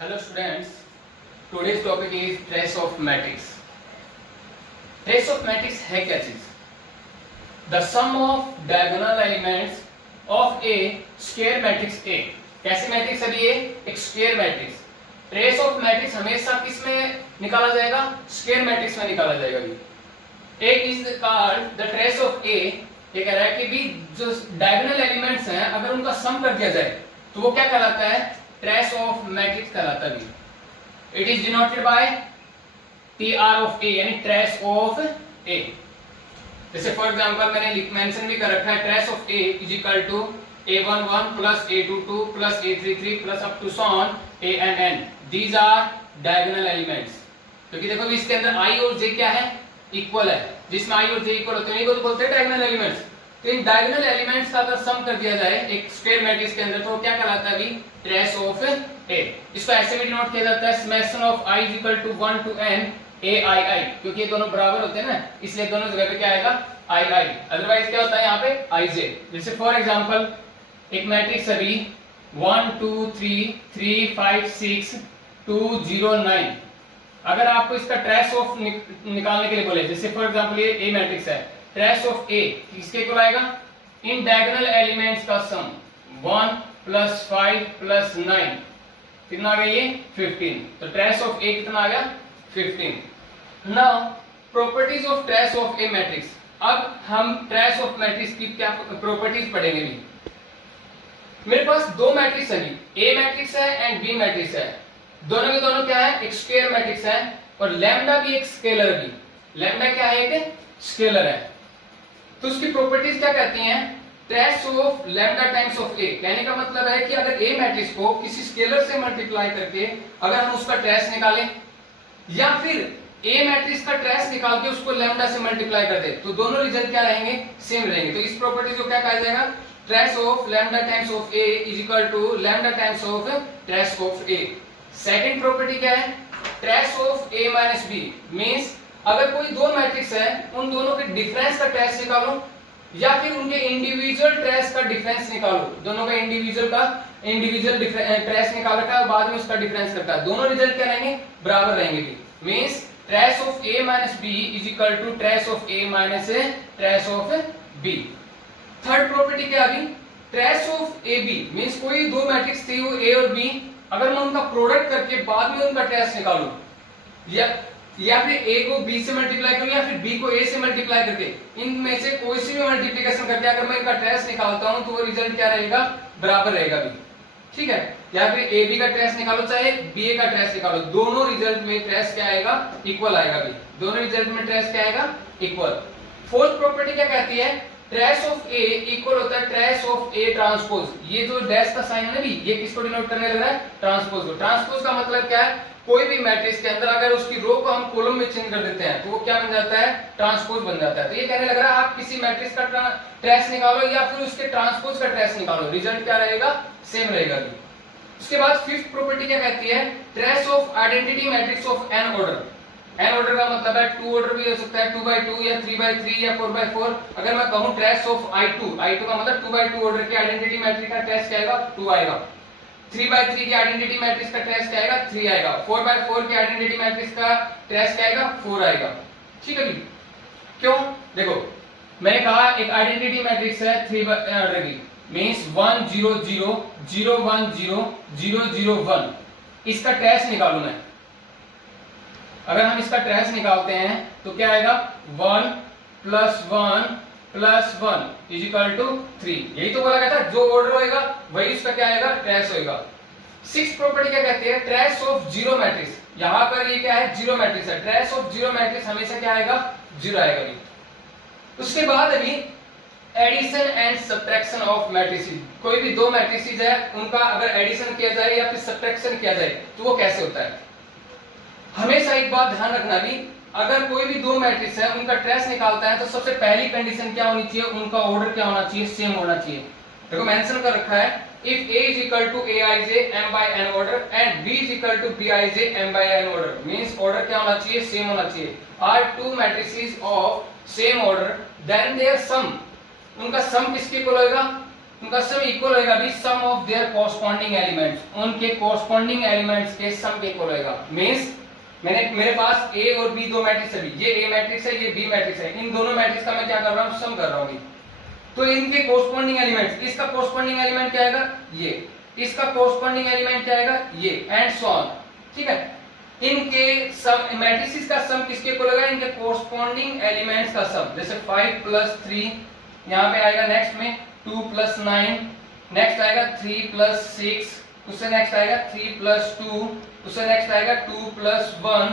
Hello students, today's topic is trace of matrix. Trace of matrix है क्या चीज? The sum of diagonal elements of a square matrix A. कैसे matrix अभी ये? एक square matrix. Trace of matrix हमेशा किस में निकाला जाएगा? स्क्वायर मैट्रिक्स में निकाला जाएगा भी. A is called the trace of A. ये कह रहा है कि भी जो डायगोनल एलिमेंट्स हैं अगर उनका सम कर दिया जाए तो वो क्या कहलाता है? ट्रेस ऑफ मैट्रिक्स कहलाता है. It is denoted by TR of A यानी ट्रेस ऑफ A. जैसे फॉर एग्जांपल मैंने मेंशन भी कर रखा है trace of A is equal to A11 plus A22 plus A33 plus up to सॉन ANN. These are diagonal elements. क्योंकि देखो भी इसके अंदर I और J क्या है? इक्वल है. जिसमें I और J इक्वल होते हैं इनको तो बोलते हैं डायगोनल एलिमेंट्स. तो इन डायगोनल एलिमेंट्स का अगर सम कर दिया जाए एक स्क्वायर मैट्रिक्स के अंदर तो क्या कहलाता है भी? Trace of A. इसको ऐसे भी डिनोट किया जाता है summation of I is equal to 1 to n AII. क्योंकि ये दोनों बराबर होते हैं ना इसलिए दोनों जगह पे क्या आएगा? II. अदरवाइज क्या होता है यहाँ पे? IJ. जैसे फॉर एग्जांपल एक मैट्रिक्स अभी 1 2 3 3 5 6 2 0 9. अगर आपको इसका ट्रेस ऑफ निकालने के लिए बोले जैसे फॉर एग्जांपल ये A मैट्रिक्स है ट्रेस ऑफ A किसके इक्वल आएगा? इन डायगोनल एलिमेंट्स का सम 1 प्लस 5 प्लस 9 कितना आ गया? ये 15. तो ट्रेस ऑफ A कितना आ गया? 15. Now properties of trace of A matrix. अब हम ट्रेस ऑफ मैट्रिक्स की क्या प्रॉपर्टीज पढ़ेंगे भी. मेरे पास दो मैट्रिक्स है भी A मैट्रिक्स है एंड B मैट्रिक्स है. दोनों के दोनों क्या है? एक स्केलर मैट्रिक्स है और लैम्डा भी एक स्केलर भी. लैम्डा क्या है? एक स्केलर है. तो उसकी प्रॉपर्टीज क्या कहती हैं? Trace of lambda times of A. कहने का मतलब है कि अगर A मैट्रिक्स को किसी स्केलर से मल्टीप्लाई करके अगर हम उसका ट्रेस निकालें या फिर A मैट्रिक्स का ट्रेस निकाल के उसको लैम्डा से मल्टीप्लाई कर दे तो दोनों रिजल्ट क्या रहेंगे? सेम रहेंगे. तो इस प्रॉपर्टी को क्या कहा जाएगा? Trace of lambda times of A is equal to lambda times of trace of A. Second property क्या है? Trace of A minus B means अगर कोई दो मैट्रिक्स है उन दोनों के डिफरेंस का ट्रेस निकालो या फिर उनके इंडिविजुअल ट्रेस का डिफरेंस निकालो. दोनों का इंडिविजुअल ट्रेस निकाल रखा है और बाद में उसका डिफरेंस करता है. दोनों रिजल्ट क्या रहेंगे? बराबर रहेंगे भी. Means trace of A minus B is equal to trace of A minus trace of B. Third property क्या आ गई? ट्रेस ऑफ AB मींस कोई दो मैट्रिक्स थे वो A और B अगर मैं उनका प्रोडक्ट करके बाद में उनका ट्रेस निकालूं या फिर A को B से मल्टीप्लाई करूं या फिर B को A से मल्टीप्लाई करके इनमें से कोई सी भी मल्टीप्लिकेशन करके अगर मैं इनका ट्रेस निकालता हूं तो वो रिजल्ट क्या रहेगा? बराबर रहेगा भी. ठीक है. या फिर AB का ट्रेस निकालो चाहे BA का ट्रेस निकालो दोनों रिजल्ट में ट्रेस क्या आएगा? इक्वल आएगा भी. दोनों रिजल्ट में ट्रेस क्या आएगा? इक्वल. फोर्थ प्रॉपर्टी क्या कहती है? ट्रेस ऑफ A इक्वल होता है ट्रेस ऑफ A ट्रांसपोज. ये जो डैश का साइन है ना भी ये किसको डिनोट करने लग रहा है? ट्रांसपोज को. ट्रांसपोज का मतलब क्या है? कोई भी मैट्रिक्स के अंदर अगर उसकी रो को हम कॉलम में चेंज कर देते हैं तो वो क्या बन जाता है? ट्रांसपोज बन जाता है. तो ये कहने लग रहा है आप किसी मैट्रिक्स का ट्रेस निकालो या फिर उसके ट्रांसपोज का ट्रेस निकालो रिजल्ट क्या रहेगा? सेम रहेगा भी. उसके बाद फिफ्थ प्रॉपर्टी क्या कहती है? Trace of identity matrix of n order. n order का मतलब है 2 ऑर्डर भी हो सकता है 2/2 या 3/3 या 4/4. अगर मैं कहूं ट्रेस ऑफ I2 का मतलब 2/2 ऑर्डर की आइडेंटिटी मैट्रिक्स का ट्रेस क्या आएगा? 2 आएगा. 3/3 की आइडेंटिटी मैट्रिक्स का ट्रेस क्या आएगा? 3 आएगा. 4/4 की आइडेंटिटी मैट्रिक्स का ट्रेस क्या आएगा? 4 आएगा. ठीक है जी. क्यों? देखो मैंने कहा एक आइडेंटिटी मैट्रिक्स है 3 ऑर्डर की मींस 1 0 0 0 1 0 0 0 1. इसका ट्रेस निकालूं मैं. अगर हम इसका ट्रेस निकालते हैं तो क्या आएगा? 1 plus 1 plus 1 is equal to 3. यही तो बोला गया था जो ऑर्डर होएगा वही उसका क्या आएगा? ट्रेस होएगा. सिक्स्थ प्रॉपर्टी क्या कहती है? Trace of zero matrix. यहां पर ये क्या है? जीरो मैट्रिक्स है. ट्रेस ऑफ जीरो मैट्रिक्स हमेशा क्या आएगा? जीरो आएगा भी. उसके बाद अभी addition and subtraction of matrices. कोई भी दो मैट्रिसेस है उनका अगर एडिशन किया जाए या फिर सब्ट्रैक्शन किया जाए तो वो कैसे होता है? हमेशा एक बात ध्यान रखना भी अगर कोई भी दो मैट्रिक्स है उनका ट्रेस निकालता है तो सबसे पहली कंडीशन क्या होनी चाहिए? उनका ऑर्डर क्या होना चाहिए? सेम होना चाहिए. देखो मेंशन कर रखा है if A is equal to Aij m by n order and B is equal to Bij m by n order means order क्या होना चाहिए? सेम होना चाहिए. are two matrices of same order then their sum उनका सम किसके equal होएगा? उनका sum equal होएगा भी सम ऑफ देयर कॉरस्पॉन्डिंग एलिमेंट्स, उनके कॉरस्पॉन्डिंग एलिमेंट्स के सम के इक्वल होएगा। मींस मेरे पास ए और बी दो मैट्रिक्स है, ये ए मैट्रिक्स है, ये बी मैट्रिक्स है, इन दोनों मैट्रिक्स का मैं क्या कर रहा हूं, सम कर रहा हूं। तो इनके कॉरस्पॉन्डिंग एलिमेंट्स, इसका कॉरस्पॉन्डिंग एलिमेंट क्या आएगा, ये, इसका कॉरस्पॉन्डिंग एलिमेंट क्या आएगा, ये, एंड सो ऑन। ठीक है, इनके सम मैट्रिसेस का सम किसके इक्वल होगा, इनके कॉरस्पॉन्डिंग एलिमेंट्स का सम। जैसे 5 + 3 यहां पे आएगा, नेक्स्ट में 2 + 9, नेक्स्ट आएगा 3 + 6, उससे नेक्स्ट आएगा 3 + 2, उससे नेक्स्ट आएगा 2 + 1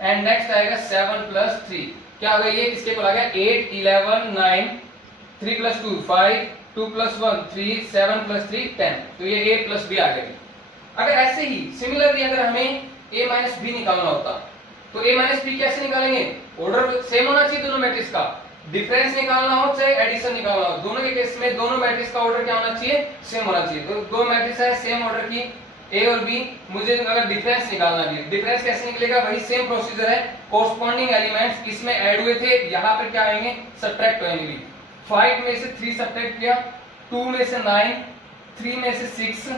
एंड नेक्स्ट आएगा 7 + 3। क्या होगा, ये किसके इक्वल आ गया, 8 11 9, 3 + 2 5, 2 + 1 3, 7 + 3 10। तो ये a + b आ गई। अगर ऐसे ही सिमिलरली अगर हमें a - b निकालना होता तो a - b कैसे निकालेंगे, ऑर्डर सेम होना चाहिए दोनों मैट्रिक्स का, डिफरेंस निकालना हो चाहे एडिशन निकालना हो, दोनों के केस में दोनों मैट्रिक्स का ऑर्डर क्या होना चाहिए, सेम होना चाहिए। तो दो मैट्रिक्स है सेम ऑर्डर की a और b, मुझे अगर डिफरेंस निकालना है, डिफरेंस कैसे निकलेगा, वही सेम प्रोसीजर है, कॉरस्पॉन्डिंग एलिमेंट्स इसमें ऐड हुए थे, यहाँ पर क्या आएंगे, सब्ट्रैक्ट होंगे। 5 में से 3 सब्ट्रैक्ट किया, 2 में से 9, 3 में से 6,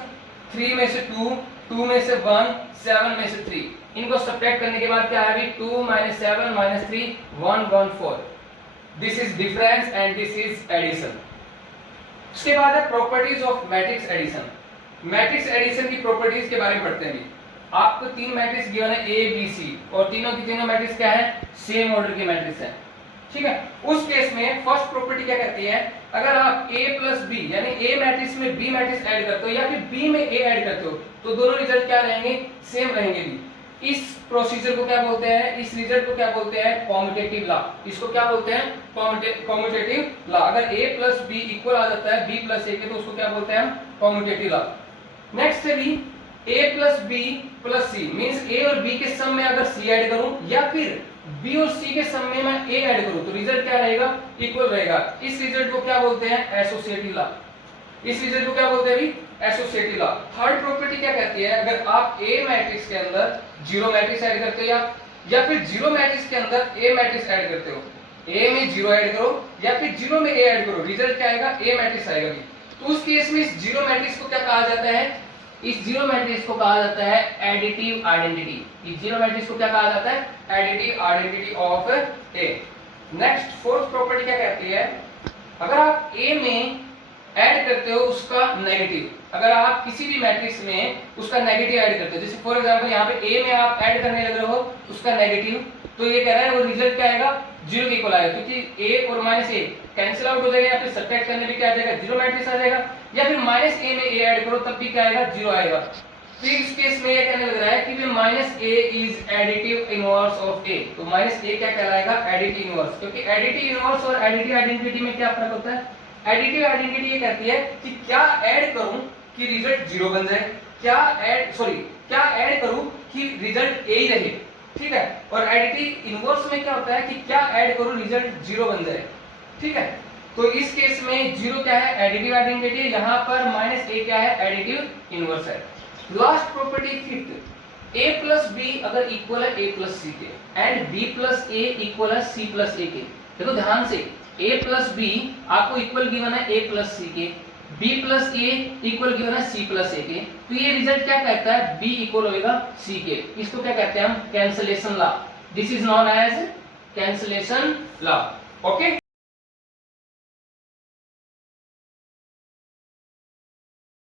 3 में से 2, 2 में से 1, 7 में से 3, इनको सब्ट्रैक्ट करने के बाद क्या है अभी, 2 - 7 - 3 1 1 4। This is difference and this is addition. उसके बाद है properties of matrix addition. Matrix addition की प्रॉपर्टीज के बारे में पढ़ते हैं। आपको तीन मैट्रिक्स गिवन है ए बी सी, और तीनों की तीनों मैट्रिक्स क्या है, सेम ऑर्डर की मैट्रिक्स है। ठीक है, उस केस में फर्स्ट प्रॉपर्टी क्या कहती है, अगर आप a + b यानी a मैट्रिक्स में b मैट्रिक्स ऐड करते हो या फिर b में a ऐड करते हो तो दोनों रिजल्ट क्या रहेंगे, सेम रहेंगे भी। इस प्रोसीजर को क्या बोलते हैं, इस रिजल्ट को क्या बोलते हैं, कॉम्यूटेटिव लॉ। इसको क्या बोलते हैं, कॉम्यूटेटिव लॉ। अगर a + b इक्वल आ जाता है b + a के तो उसको क्या बोलते हैं, कॉम्यूटेटिव लॉ। नेक्स्ट है भी a + b + c, means a और b के सम में अगर c ऐड करूं या फिर b और c के सम में मैं a ऐड करूं तो रिजल्ट क्या रहेगा, इक्वल रहेगा। इस रिजल्ट को क्या बोलते हैं, एसोसिएटिव लॉ। इस रिजल्ट को क्या बोलते हैं अभी, एसोसिएटिव लॉ। थर्ड प्रॉपर्टी क्या कहती है, अगर आप a मैट्रिक्स के अंदर जीरो मैट्रिक्स ऐड करते हो या फिर जीरो मैट्रिक्स के अंदर a मैट्रिक्स ऐड करते हो, a में जीरो ऐड करो या फिर जीरो में a ऐड करो, रिजल्ट क्या आएगा, a मैट्रिक्स आएगा भी। तो उस केस में इस जीरो मैट्रिक्स को क्या कहा जाता है, इस जीरो मैट्रिक्स को कहा जाता है एडिटिव आइडेंटिटी। इस जीरो मैट्रिक्स को क्या कहा जाता है, additive identity of A. Next fourth property क्या कहती है, अगर आप ए में ऐड करते हो उसका नेगेटिव, अगर आप किसी भी मैट्रिक्स में उसका नेगेटिव ऐड करते हो, जैसे फॉर एग्जांपल यहाँ पे ए में आप ऐड करने लग रहे हो उसका नेगेटिव, तो ये कह रहा है वो रिजल्ट क्या आएगा, जीरो के इक्वल आएगा, क्योंकि a और -a कैंसिल आउट हो जाएगा, या फिर सब्ट्रैक्ट करने पे क्या आ जाएगा, जीरो मैट्रिक्स आ जाएगा, या फिर -a में a ऐड करो तब भी क्या आएगा, जीरो आएगा। तो इस केस में ये कहने लग रहा है कि -a is additive inverse of a। तो -a क्या कहलाएगा, एडिटिव इनवर्स, क्योंकि एडिटिव इनवर्स और एडिटिव आइडेंटिटी में क्या फर्क होता है। एडिटिव आइडेंटिटी ये कहती है कि क्या ऐड करूं कि रिजल्ट जीरो बन जाए, क्या ऐड करूं कि रिजल्ट a ही रहे। ठीक है, और एडिटिव इनवर्स में क्या होता है कि क्या ऐड करूं रिजल्ट जीरो बन जाए। ठीक है, तो इस केस में जीरो क्या है, एडिटिव आइडेंटिटी, यहाँ पर -a क्या है, एडिटिव इनवर्स है। Last property fifth, a + b अगर इक्वल है a + c के एंड b + a इक्वल है c + a के। देखो ध्यान से, a + b आपको इक्वल गिवन है a + c के, b + a इक्वल गिवन है c + a के, तो ये रिजल्ट क्या कहता है, b इक्वल होगा c के। इसको क्या कहते हैं हम, cancellation law. This is known as cancellation law. Okay.